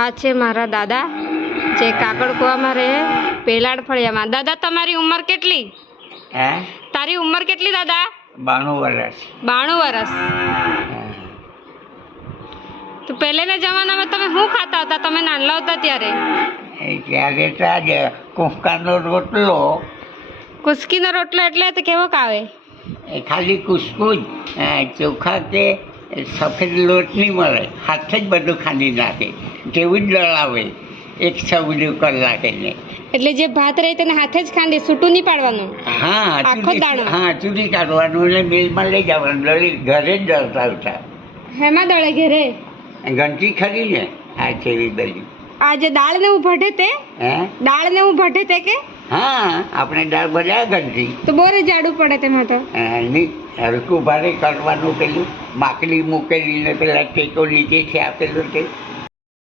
આ છે મારા દાદા જે કાકડકુવામાં રહે પેલાડ ફળિયામાં. દાદા તમારી ઉંમર કેટલી? હે તારી ઉંમર કેટલી દાદા? 92 વર્ષ. 92 વર્ષ. તો પહેલેના જમાનામાં તમે શું ખાતા હતા તમે નાનલા હતા ત્યારે? ત્યારે તો આજે કુંકાનો રોટલો. કુસ્કીનો રોટલો એટલે તો કેવો આવે? એ ખાલી કુસકું જ ચોખા કે સફેદ લોટ નહીં મળે, હાથે જ બધું ખાંડી નાખે, જેવું જ દળાવે એક સવડું કલાકે. એટલે જે ભાત રહે તેને હાથે જ ખાંડી છૂટું નહીં પાડવાનું? હા આખો દાણો? હા, ચૂરી કાઢવાનું એટલે મિલમાં લઈ જવાનું. દળી ઘરે જ દળતા હતા. હેમાં દળે ઘરે? ઘંટી ખરી ને આ છેવી બધી. આ જે દાળ ને હું ભઢે તે? હે દાળ ને હું ભઢે તે કે? હા, આપણે દાળ બધા ઘંટી. તો બોરે જાડું પડે તેમાં તો. નહીં, હલકું ભારે કરવાનું. પેલું માકડી મૂકેલી ને પેલા ટેકો નીચે છે આપેલું તે